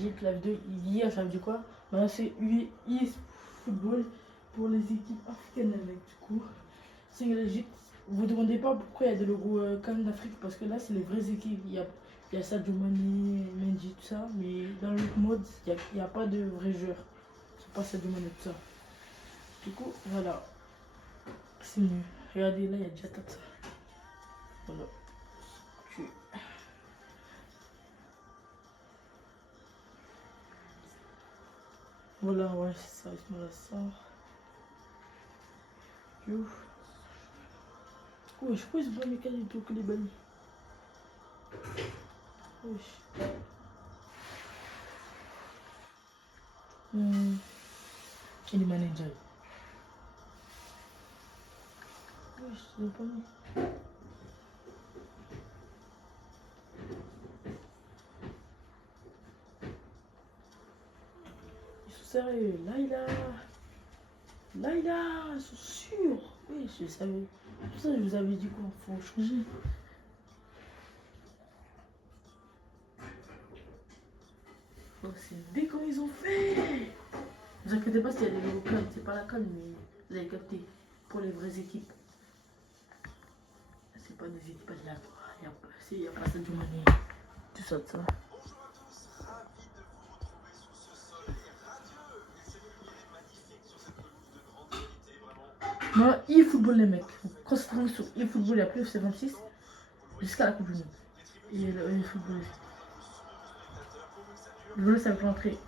Égypte, la vidéo hier, ça veut dire quoi? Maintenant, c'est eFootball pour les équipes africaines, les mecs. Du coup, c'est l'Égypte. Vous ne demandez pas pourquoi il y a des logos Cannes d'Afrique, parce que là, c'est les vraies équipes. Il y a Sadio Mané, Mendy, tout ça, mais dans l'autre mode, il n'y a pas de vrais joueurs. C'est pas Sadio Mané, tout ça. Du coup, voilà. C'est mieux. Regardez, là, il y a déjà Tata. Voilà. Voilà, ouais, c'est ça, il me la sort. Ouf. Ouais, je pense que je vais tout que les balles. Wesh. Il est manager. Wesh, c'est pas mis. Ils sont sérieux. Laïla, ils sont sûrs. Oui, je savais. Pour ça, je vous avais dit quoi, faut changer. Oh, c'est dès comment ils ont fait. Ne vous inquiétez pas s'il y a des nouveaux clubs, c'est pas la canne, mais vous avez capté. Pour les vraies équipes. C'est pas des équipes aléatoires. Il n'y a pas ça du monnaie. Tout ça, ça. Non, eFootball les mecs. Concentrez-vous sur eFootball, il y a plus FC26 jusqu'à la Coupe du Monde. Et le eFootball. Le volet, ça va rentrer.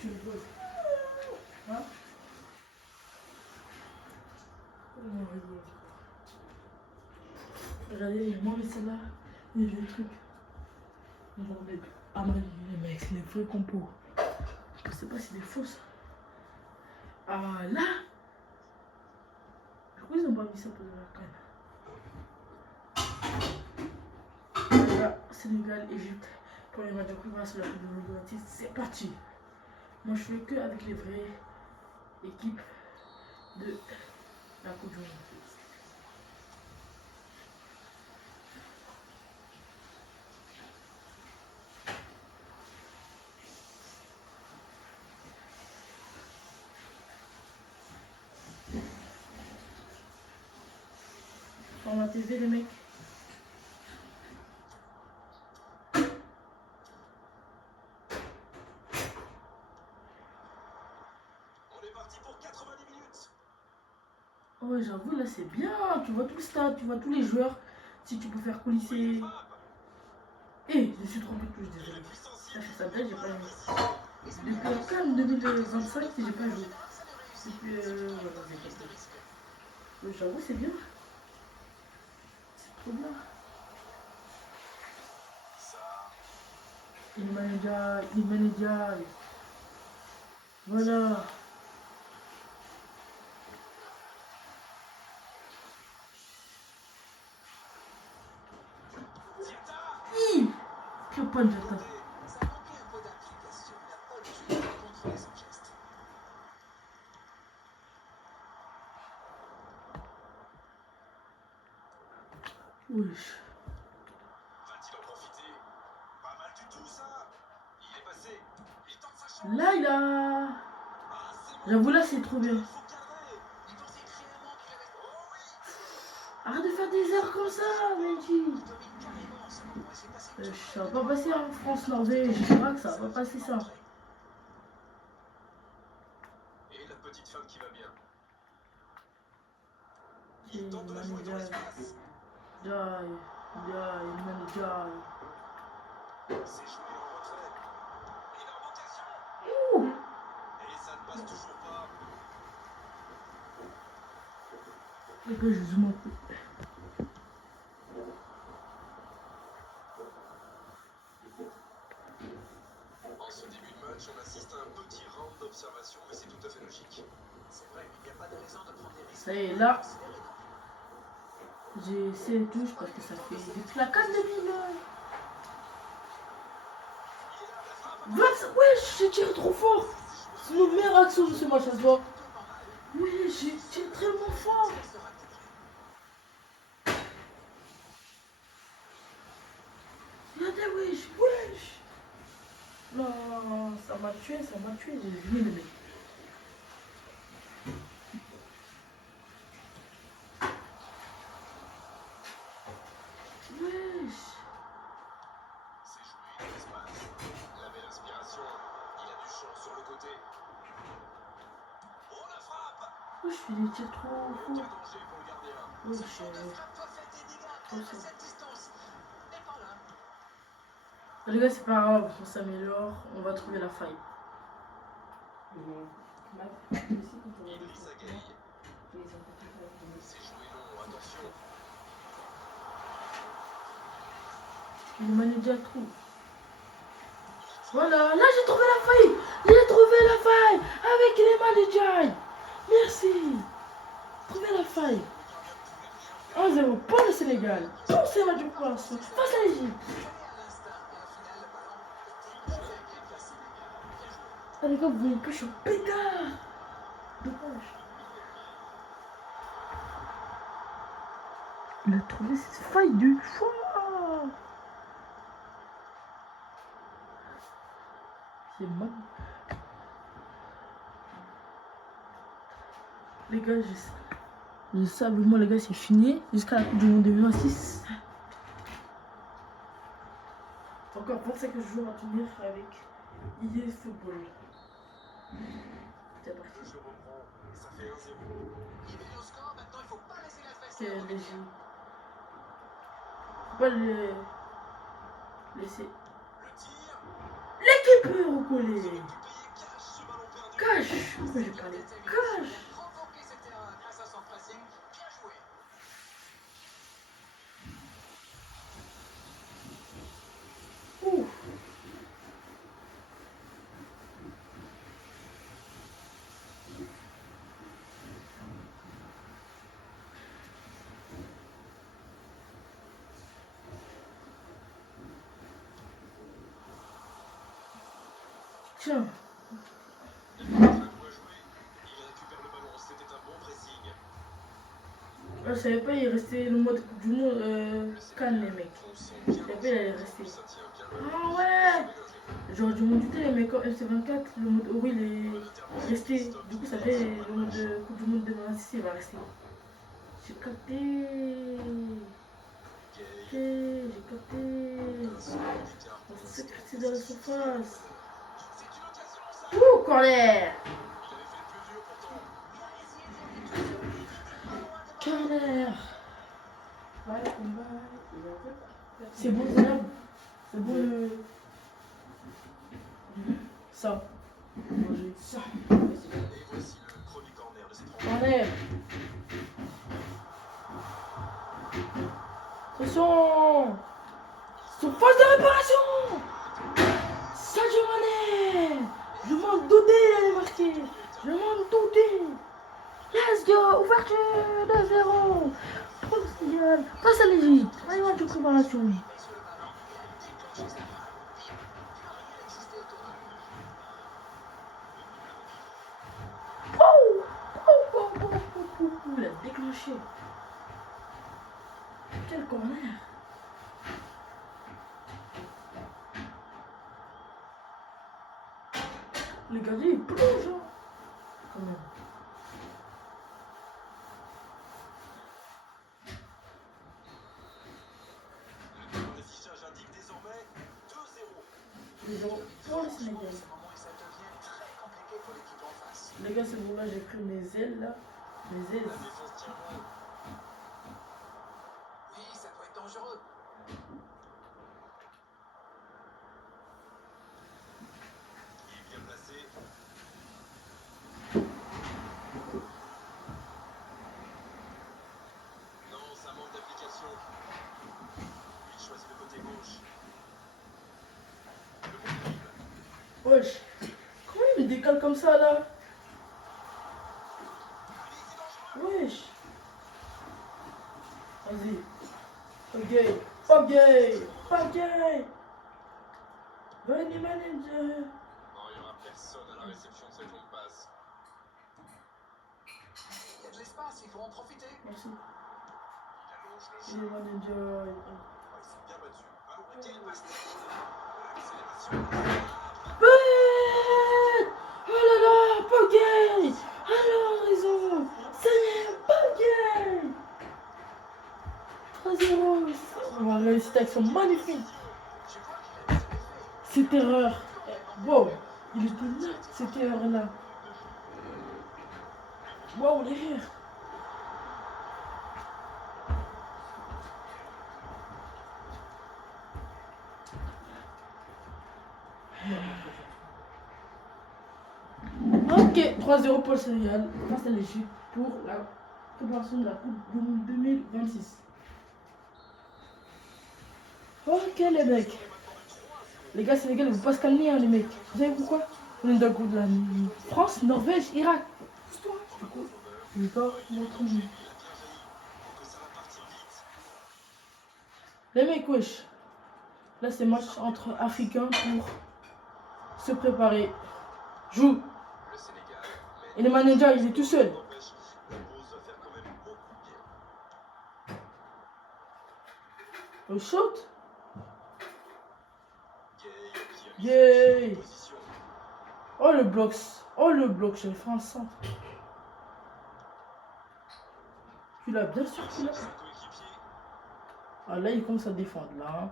Tu le veux. Hein? Regardez, moi, mais celle-là, il y a des trucs. Regardez. Ah, mais les mecs, c'est les vrais compos. Je sais pas si c'est des fausses. Ah, là! Pourquoi ils ont pas mis ça pour de la canne? Là, Sénégal, Égypte. Premier match de préparation de la Coupe du Monde. C'est parti. Moi, je fais que avec les vraies équipes de la Coupe du Monde. Sur ma TV, les mecs. Ouais, j'avoue, là, c'est bien. Tu vois tout le stade, tu vois tous les joueurs. Si tu peux faire coulisser. Eh, je suis trompé de touche, désolé. Ça fait ça date, j'ai pas joué. Depuis la CAN 2025, j'ai pas joué. Depuis. Voilà, j'ai pas joué. Mais j'avoue, c'est bien. C'est trop bien. Il manager. Voilà. Que pas de temps. Wesh. Là, il a. J'avoue, là, c'est trop bien. Arrête de faire des erreurs comme ça, Mendy. Ça va pas passer en France-Norvège. Je crois que ça va pas passer ça. Et la petite femme qui va bien. Il tente de la jouer dans l'espace. Manager. C'est joué en retrait. Énorme occasion. Et ça ne passe toujours pas. Les gars, je zoome un peu. En ce début de match, on assiste à un petit round d'observation, mais c'est tout à fait logique. C'est vrai, il n'y a pas de raison de prendre des risques. Ça y est, là, j'ai essayé les touches parce que ça fait depuis la 4 2000. 20, ouais, j'ai tiré trop fort. C'est notre meilleure action de ce match, ça se voit. Oui, j'ai tiré tellement fort. Regardez, wesh, wesh. Non, ça m'a tué, j'ai vu le mec. Wesh. C'est joué dans l'espace. La belle inspiration. Il a du champ sur le côté. Oh la frappe! Wesh, je fais des tirs trop Aucun forts. danger pour le gardien. Wesh, Ce genre de frappe doit faire des dégâts trop même à fort. cette distance. Mais pas là. Les gars, c'est pas grave, on s'améliore, on va trouver la faille. Idrissa Gueye. C'est joué long, attention. Le manager trouve. Voilà, là j'ai trouvé la faille. J'ai trouvé la faille avec les managers. Merci. Trouvé la faille. 1-0 pour le Sénégal. Pour ces matchs de poisson face à l'Égypte. Ah les gars, vous voyez que je suis un pétard. Dommage. Il a trouvé cette faille de fois. C'est mal. Les gars, je sais avec moi les gars, c'est fini jusqu'à la Coupe du Monde 2026. Encore 25 jours à tenir avec EA Football. C'est parti. Le jeu reprend. Ça fait 1-0. Il est au score, maintenant il faut pas laisser C'est l'adversaire. léger. Faut pas le laisser. Le tir. L'équipe peut recoller. Ils auraient pu payer cash ce ballon perdu. Cash. Pourquoi j'ai parlé cash? Il a provoqué cette erreur grâce à son pressing. Bien joué. Ouh. Tiens. Il a joué. Il récupère le ballon. C'était un bon pressing. Je savais pas, il restait le mode Coupe du Monde Cannes les mecs. On sent Je bien savais pas, il allait rester. ça tient bien le Ah ouais. J'aurais dû monter mais quand FC24, le mode Ori il est resté. Du coup ça fait le mode Coupe du Monde 2026 il va rester. J'ai capté. Ok, j'ai capté. On s'est sacrifié dans la surface. C'est une occasion, ça. Ouh, corner. Il avait fait le plus dur pourtant. Corner. C'est bon, c'est là. C'est bon le. Ça. Manger. Ça. Et voici le premier corner de cette rencontre. Corner. Attention. Surface de réparation. Sadio Mané. Je m'en doutais, il allait marquer. Je m'en doutais. Let's go. Ouverture 2-0. Pour le Sénégal. Face à l'Égypte. Allez, match de préparation. Oh. Il a déclenché. Quel corner. Le gardien il plonge hein. Quand même. Le affichage indique désormais 2-0. 2-0 pour le Sénégal. Ce moment, ça devient très compliqué pour l'équipe en face. Les gars, c'est bon là, j'ai pris mes ailes là. Mes ailes. La défense tient bon. Oui, ça doit être dangereux. Il est bien placé. wesh. Comment il me décale comme ça là? Wesh. Vas-y. Ok. Ok. Ok. Venez manager. Non, il n'y aura personne à la réception de cette longue passe. Il y a de l'espace, il faut en profiter. Merci. Il allonge le Il jeu. est manager. Il s'est bien battu. Oh, quel pastis. L'accélération. Ouais. Oh là là, Pogay. Alors, raison. Ça n'est pas gay. 3-0. On va réussir cette action magnifique. Cette erreur. Wow. Il était là, cette erreur-là. Wow, l'erreur. Ok, 3-0 pour le Sénégal face à l'Égypte pour la préparation de la Coupe du Monde 2026. Ok les mecs. Les gars sénégalais, vous pas se calmer hein, les mecs. Vous savez pourquoi? On est dans le groupe de la France, Norvège, Irak. Pousse-toi. Du coup, je vais pas votre nom. Les mecs, wesh. Là c'est match entre Africains pour se préparer. Joue. Et le manager, il est tout seul. Au shot. Yay. Oh le bloc. Oh le bloc, j'ai fait un centre. Tu l'as bien sûr qu'il a. Ah là il commence à défendre là. Hein.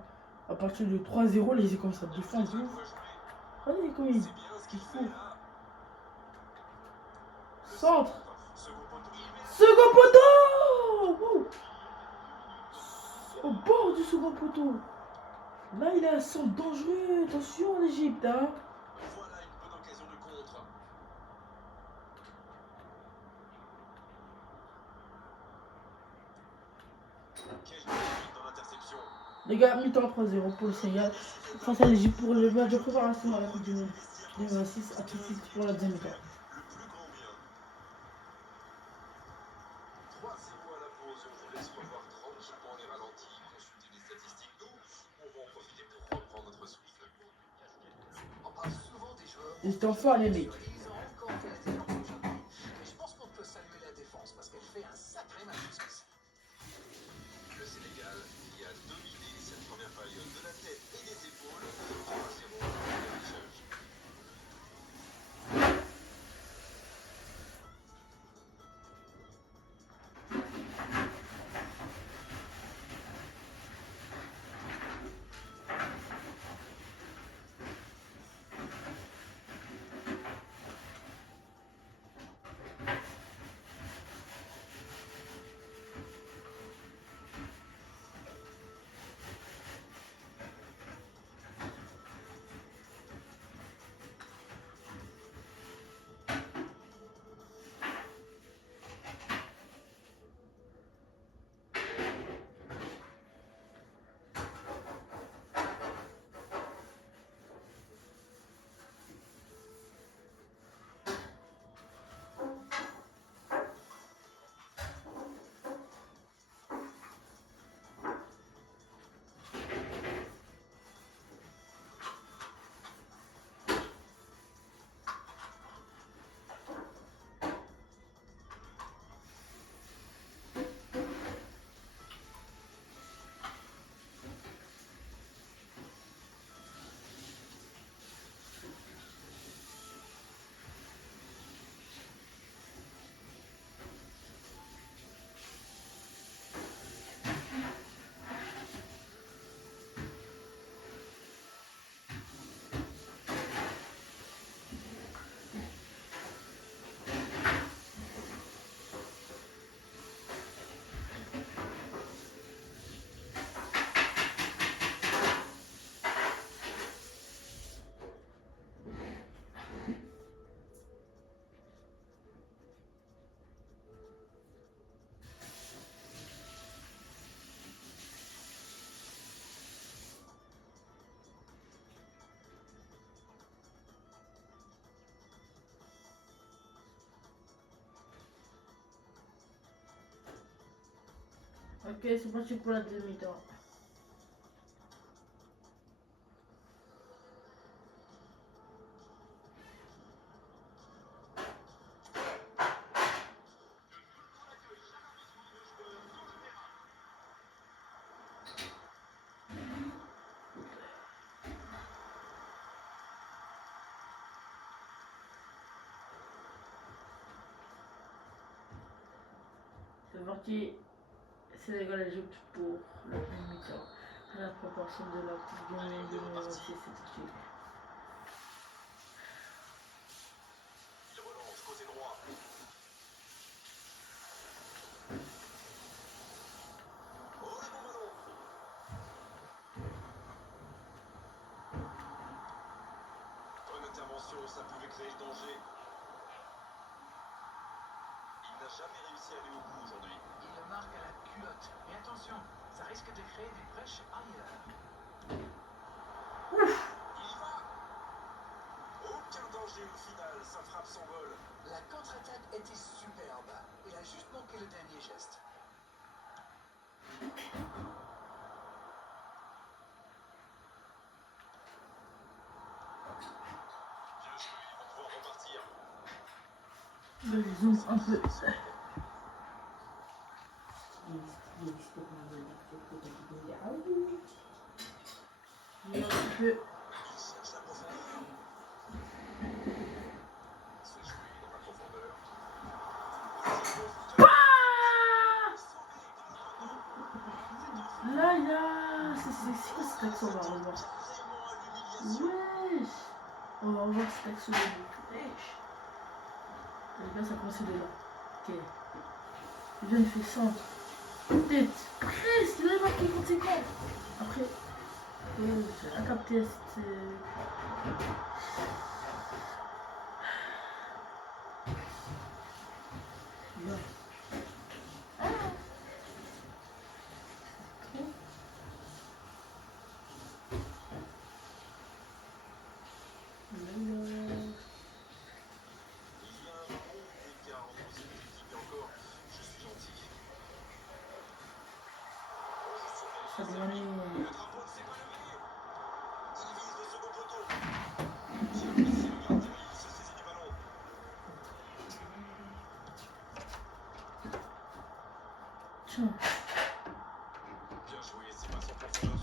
À partir de 3-0, là il commence à défendre. Regardez comment il fout. Centre. Second poteau. Wow. Au bord du second poteau. Là il a un centre dangereux. Attention l'Égypte. Hein. Voilà une bonne occasion de contre. Quel but dans l'interception. Les gars, mi-temps 3-0 pour le Sénégal face à l'Égypte pour le match de préparation à la Coupe du Monde 2026. À tout de suite pour la deuxième mi-temps. Le plus grand bien. 3-0 à la pause. On vous laisse revoir tranquillement les ralentis, consulter les statistiques. Nous, on va en profiter pour reprendre notre souffle. On parle souvent des joueurs. Ils sont forts les mecs. Ils ont encore fait la différence aujourd'hui. Mais je pense qu'on peut saluer la défense parce qu'elle fait un sacré match jusqu'ici. Le Sénégal qui a dominé cette première période de la tête et des épaules. 3-0 pour l'affichage. Ok, c'est parti pour la demi-temps. C'est parti. Sénégal ajoute pour la demi-temps. À la préparation de la Coupe du Monde 2026, c'est tout de suite. Il relance côté droit. Oh, le bon ballon. Bonne intervention, ça pouvait créer le danger. Il n'a jamais réussi à aller au bout aujourd'hui. Il le marque à la culotte. Mais attention, ça risque de créer des brèches ailleurs. Il y va. Aucun danger au final, sa frappe s'envole. La contre-attaque était superbe. Il a juste manqué le dernier geste. Bien joué, ils vont pouvoir repartir. Je zoome un peu. Je un peu. Il cherche la profondeur. C'est joué dans la profondeur. Là, il y a. C'est quoi cet axe? On va revoir. Carrément à l'humiliation. Wesh. On va revoir cet axe au début. Wesh. Les gars, ça commence de là. Ok. Il vient, il fait centre. Tête. Presque. Il a marqué conséquent. Après. J'ai rien capté cette. Là. Il y a un monde d'écart entre ces deux équipes et encore, je suis gentil. Ça doit aller. Le drapeau ne s'est pas levé. Il vise le second poteau. J'apprécie le gardien, il se saisit du ballon. Tiens. Bien joué, c'est pas son profondeur.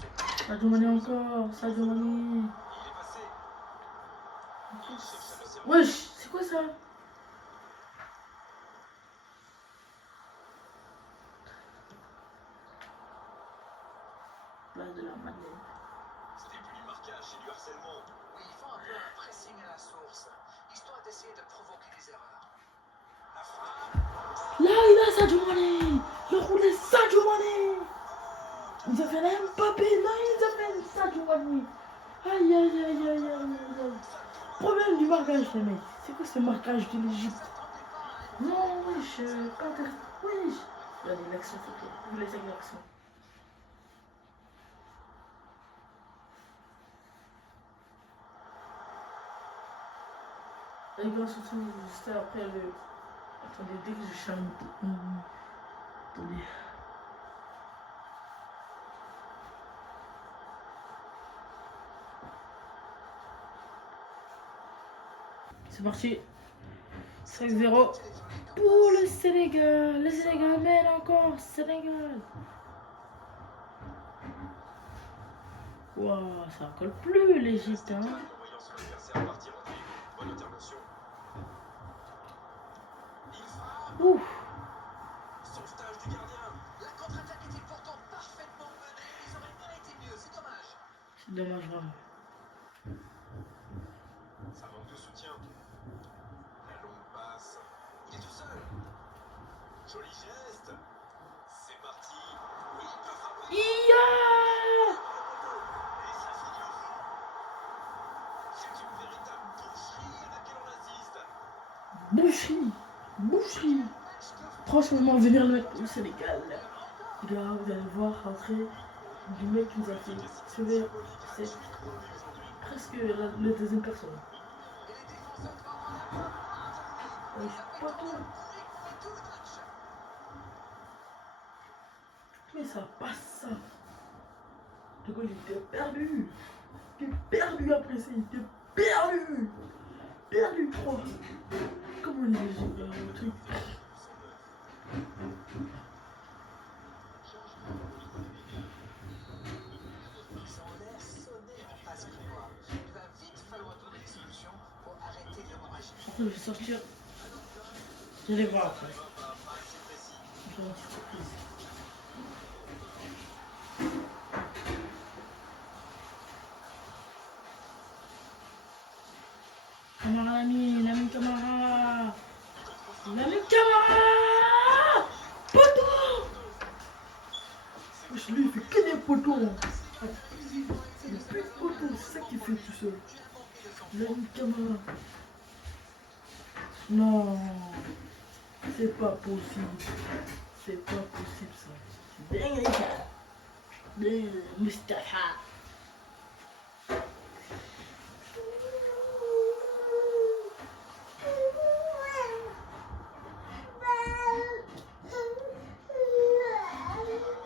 Sadio Mané encore. Sadio Mané. Il est passé. Il cherche à le servir. Wesh. C'est quoi ça? Place de la Madeleine. Ce n'est plus du marquage, c'est du harcèlement. Oui, ils font un peu un pressing à la source, histoire d'essayer de provoquer des erreurs. La frappe. Là, il a Sadio Mané. Le roulé Sadio Mané. Ils ont fait un Mbappé. Non, ils ont fait un Sadio Mané. Aïe, aïe, aïe, aïe, aïe, aïe. Problème du marquage, les mecs. C'est quoi ce marquage de l'Égypte? Non, wesh. Wesh. Regardez l'action, photo. Vous laissez l'action. Les gars, surtout juste après le. Attendez, dès que je chante. Attendez. C'est parti. 5-0 pour le Sénégal. Le Sénégal mène encore. Sénégal. Waouh, ça colle plus l'Égypte. Hein. En voyant son adversaire partir en dribble. Bonne intervention. Il frappe. Ouf. Sauvetage du gardien. La contre-attaque était pourtant parfaitement menée. Ils auraient mérité mieux, c'est dommage. C'est dommage, vraiment. Ça manque de soutien. La longue passe. Il est tout seul. Joli geste. C'est parti. Oui, il peut frapper. Iya. Et ça finit au fond. C'est une véritable boucherie à laquelle on assiste. Boucherie. Boucherie. Franchement, venir le mettre au Sénégal. Les gars, vous allez voir rentrer du mec qui nous a fait sauver. C'est presque la deuxième personne. Et les défenseurs grands en avant. Pas tout. Mais tout le match. Mais ça passe ça. De quoi il était perdu. Il était perdu après ça, il était perdu. Perdu 3. Comment il est le truc. Ils ont l'air sonnés en face Grégoire. Il va vite falloir trouver des solutions pour arrêter l'hémorragie. Je vais sortir. Je vais voir après. Pas assez précis. Je vais une petite surprise. Camara l'ami Camara. L'ami Camara. Poteau. Wesh, lui il fait que des poteaux. Il fait plus de poteaux, c'est ça qu'il fait tout seul. L'ami Camara. Non. C'est pas possible. C'est pas possible ça. C'est dingue les gars. Mustafa.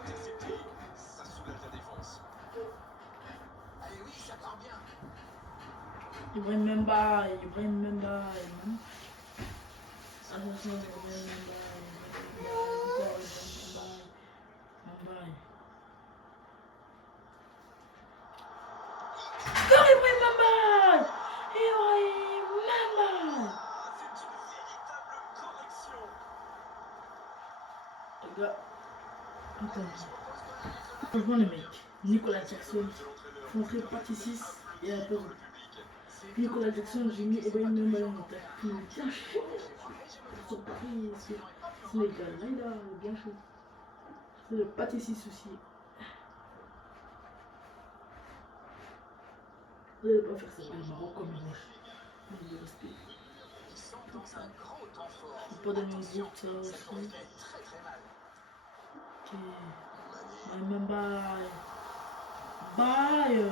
Intercepté. Ça soulage la défense. Allez, oui, ça part bien. Ibrahim Memba. Attention, Ibrahim Memba. Encore Ibrahim Memba. Ibrahim Memba. Ah, c'est une véritable correction. Les gars, attends. Franchement, les mecs, Nicolas Jackson, De l'entraîneur. Fontré Partie 6 et un peu. Le public. Nicolas Jackson, j'ai mis Ibrahim Memba en attaque. Il est bien chaud. Sur Paris, c'est Sénégal. Là, il est bien chaud. C'est le Partie 6 aussi. Vous n'allez pas faire ça, le Maroc comme il est. Il respect. Ils sont dans un gros temps fort. Faut pas donner Attention, aux autres, ça ça pourrait aussi. faire très très mal. Ok. Ibrahim Memba. Bye.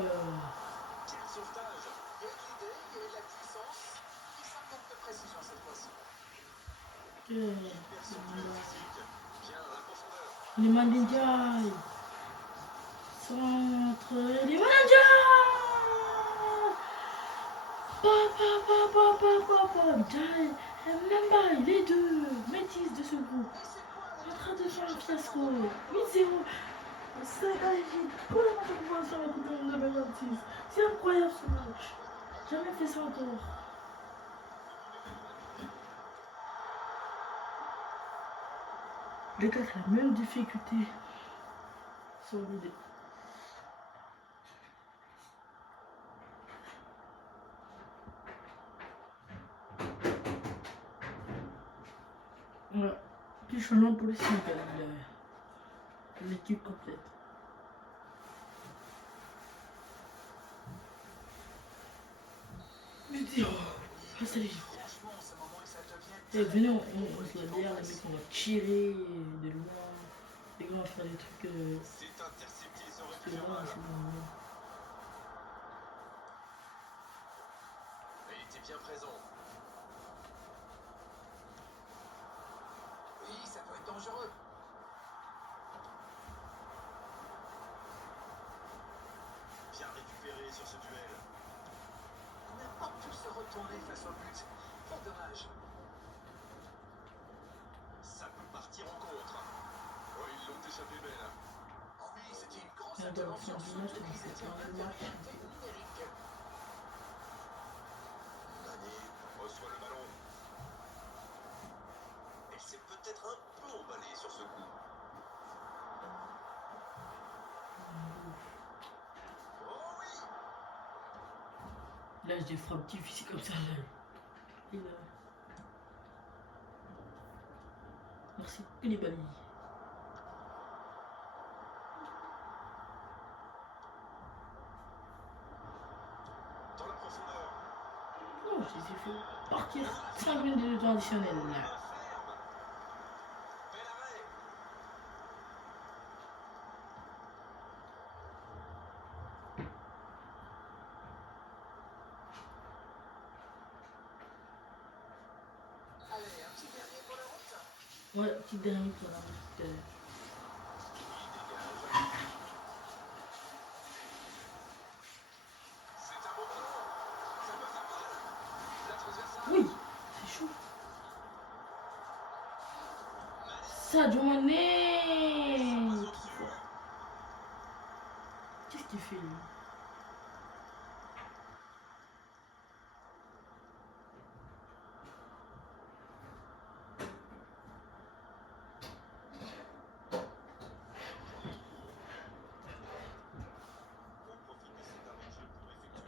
Quel sauvetage. Il y a de l'idée, il y a de la puissance, et ça manque de précision cette fois-ci. Ok. Personne Memba. physique. Bien à la profondeur. Liman Ndiaye. Centre. Liman Ndiaye. Papa. Ndiaye. Memba, les deux. Métis de ce groupe. En train de faire un fiasco. 8-0. Ça a été pour la match de sur la Coupe du Monde 2026. C'est incroyable ce match. Jamais fait ça encore. Les gars, c'est la même difficulté sur l'idée. Voilà. Petit changement pour le Sénégal. L'équipe complète. Mais dis, oh, ça vite. Franchement, ce moment, ça devient Eh, venez, on se la bière, les mecs, on va tirer de loin. Les gars, on va faire des trucs. C'est intercepté. Ça aurait pu C'est faire bon, mal. c'est bon. Il était bien présent. Oui, ça peut être dangereux. Bien récupéré sur ce duel. On n'a pas pu se retourner face au but. Quel dommage. Ça peut partir en contre. Oh, ils l'ont échappé belle. Oh oui, c'était une grosse Ah, intervention, dans le surtout match, qu'ils c'est étaient en pas le match. infériorité numérique. Mané reçoit le ballon. Elle s'est peut-être un peu emballée sur ce coup. Oh oui. Là, j'ai des frappes difficiles comme ça. Là. Et là. Merci, Koulibaly. Dans la profondeur. Oh, j'ai fait partir 5 minutes de temps additionnel. La Là. ferme. Bel arrêt. Allez, un petit dernier pour la route. Ouais, petite dernière pour la petite. Il Sadio Mané. Trop fort. Qu'est-ce qu'il fait lui?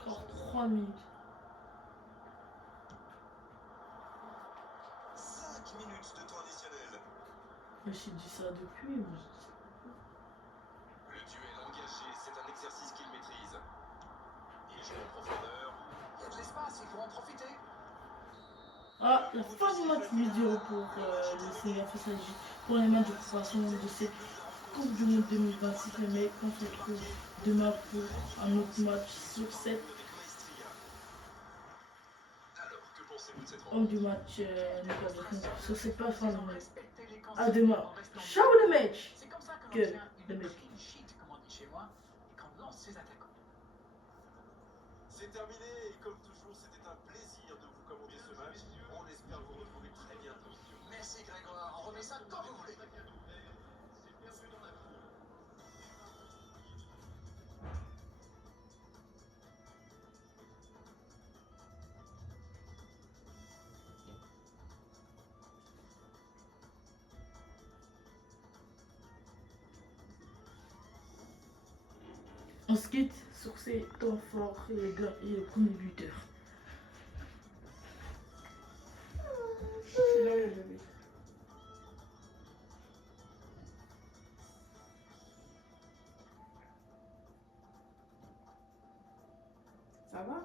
Encore 3 minutes. 5 minutes de temps additionnel. J'ai dit ça depuis. Mais... Le duel engagé, c'est un exercice qu'il maîtrise. Il joue en profondeur. Il y a de l'espace, il faut en profiter. Ah, la fin du match 8-0 pour le Sénégal face à l'Égypte. Pour les matchs de préparation de cette Coupe du Monde 2026, les mecs, on se retrouve demain pour un autre match sur 7. Alors, que pensez-vous de cette Homme rencontre? du match, sur cette pas fin Ils du ont match. respecté les consignes À demain. en restant Ciao le match. C'est comme ça que Que l'on tient le une mec. clean sheet, comme on dit chez moi, et qu'on lance ses attaquants. C'est terminé et comme toujours, c'était un plaisir de vous commenter ce match. On espère vous retrouver très bientôt. Merci Grégoire, on remet ça quand vous voulez. On se quitte sur ces temps forts et le premier buteur. C'est là le bébé. Ça va?